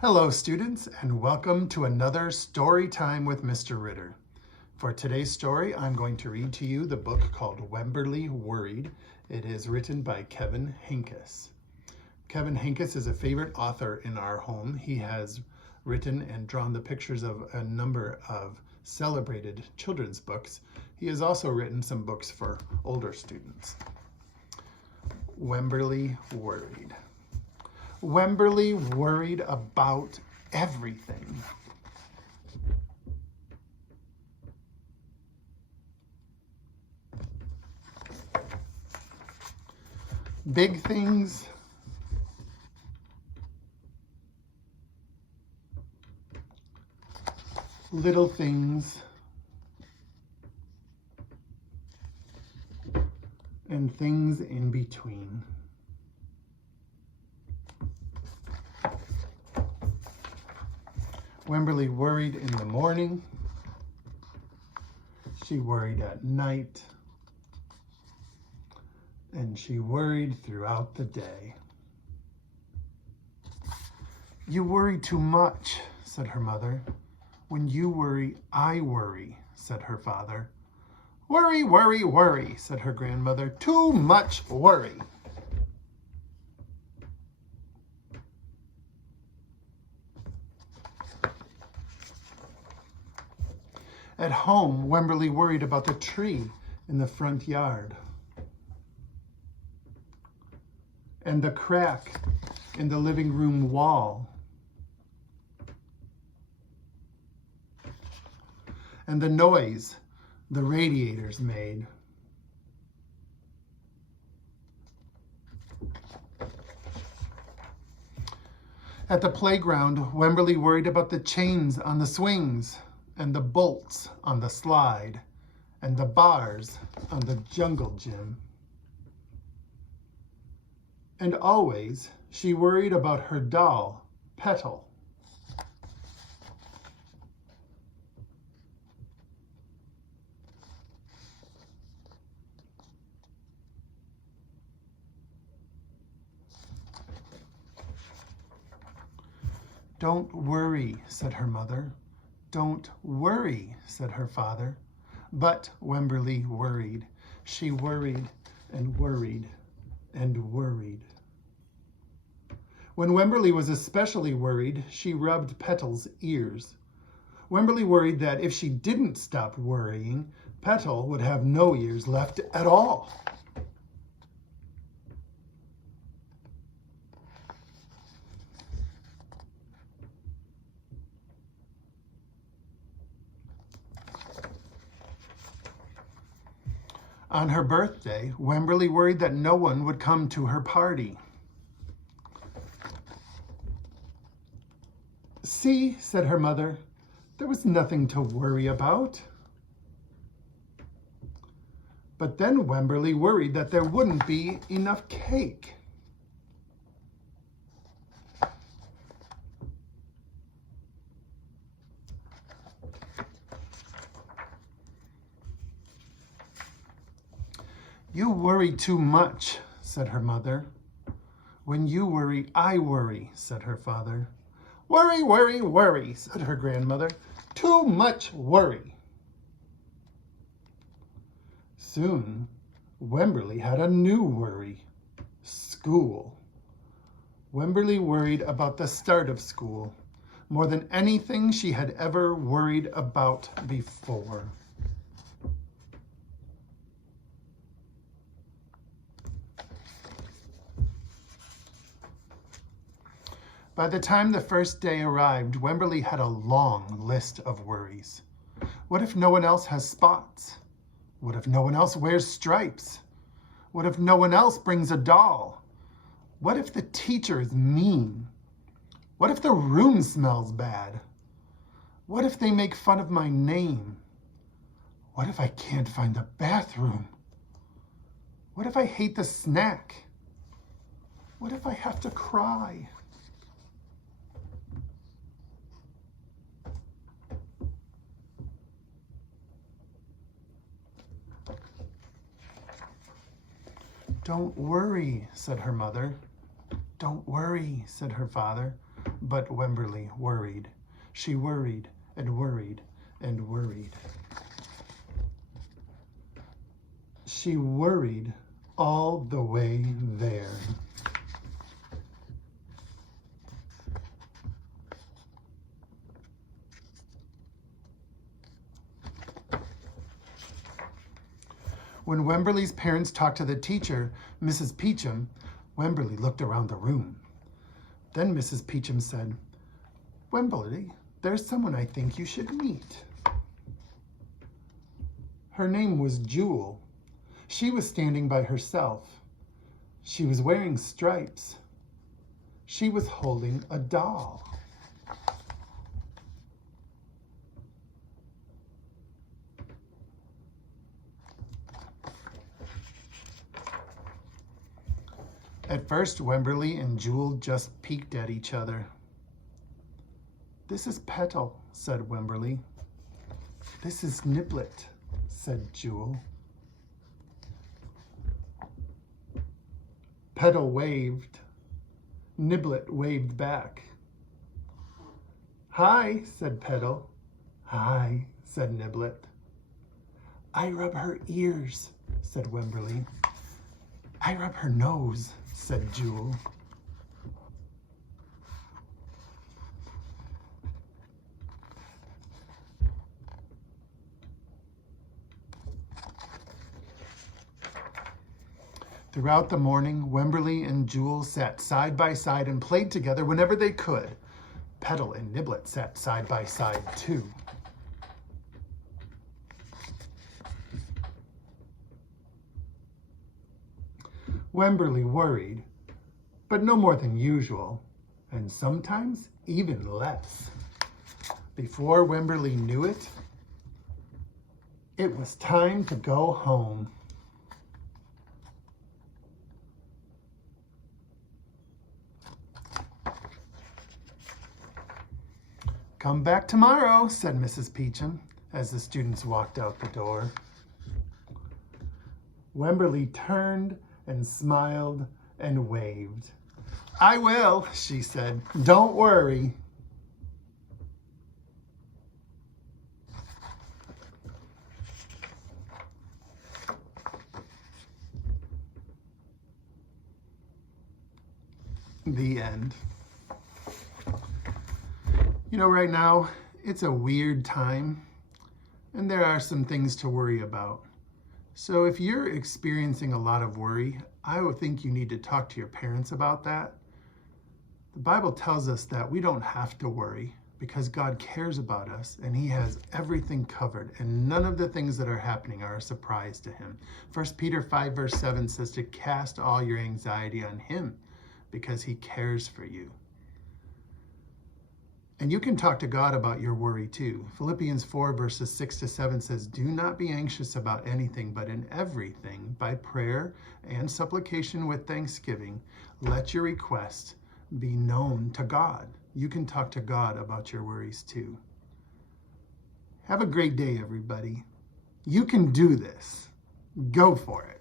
Hello students, and welcome to another story time with Mr. Ritter. For today's story, I'm going to read to you the book called Wemberly Worried. It is written by Kevin Henkes. Kevin Henkes is a favorite author in our home. He has written and drawn the pictures of a number of celebrated children's books. He has also written some books for older students. Wemberly Worried. Wemberly worried about everything. Big things, little things, and things in between. Wemberly worried in the morning. She worried at night. And she worried throughout the day. "You worry too much," said her mother. "When you worry, I worry," said her father. "Worry, worry, worry," said her grandmother. "Too much worry." At home, Wemberly worried about the tree in the front yard and the crack in the living room wall and the noise the radiators made. At the playground, Wemberly worried about the chains on the swings and the bolts on the slide, and the bars on the jungle gym. And always she worried about her doll, Petal. "Don't worry," said her mother. "Don't worry," said her father. But Wemberly worried. She worried and worried and worried. When Wemberly was especially worried, she rubbed Petal's ears. Wemberly worried that if she didn't stop worrying, Petal would have no ears left at all. On her birthday, Wemberly worried that no one would come to her party. "See," said her mother, "there was nothing to worry about." But then Wemberly worried that there wouldn't be enough cake. "You worry too much," said her mother. "When you worry, I worry," said her father. "Worry, worry, worry," said her grandmother. "Too much worry." Soon, Wemberly had a new worry: school. Wemberly worried about the start of school more than anything she had ever worried about before. By the time the first day arrived, Wemberly had a long list of worries. What if no one else has spots? What if no one else wears stripes? What if no one else brings a doll? What if the teacher is mean? What if the room smells bad? What if they make fun of my name? What if I can't find the bathroom? What if I hate the snack? What if I have to cry? "Don't worry," said her mother. "Don't worry," said her father. But Wemberly worried. She worried and worried and worried. She worried all the way there. When Wemberly's parents talked to the teacher, Mrs. Peachum, Wemberly looked around the room. Then Mrs. Peachum said, "Wemberly, there's someone I think you should meet." Her name was Jewel. She was standing by herself. She was wearing stripes. She was holding a doll. At first, Wemberly and Jewel just peeked at each other. "This is Petal," said Wemberly. "This is Niblet," said Jewel. Petal waved. Niblet waved back. "Hi," said Petal. "Hi," said Niblet. "I rub her ears," said Wemberly. "I rub her nose," said Jewel. Throughout the morning, Wemberly and Jewel sat side by side and played together whenever they could. Petal and Niblet sat side by side too. Wemberly worried, but no more than usual, and sometimes even less. Before Wemberly knew it, it was time to go home. "Come back tomorrow," said Mrs. Peachum as the students walked out the door. Wemberly turned and smiled and waved. "I will," she said. "Don't worry." The end. You know, right now, it's a weird time, and there are some things to worry about. So if you're experiencing a lot of worry, I would think you need to talk to your parents about that. The Bible tells us that we don't have to worry because God cares about us and he has everything covered, and none of the things that are happening are a surprise to him. 1 Peter 5 verse 7 says to cast all your anxiety on him because he cares for you. And you can talk to God about your worry too. Philippians 4 verses 6 to 7 says, "Do not be anxious about anything, but in everything, by prayer and supplication with thanksgiving, let your requests be known to God." You can talk to God about your worries too. Have a great day, everybody. You can do this. Go for it.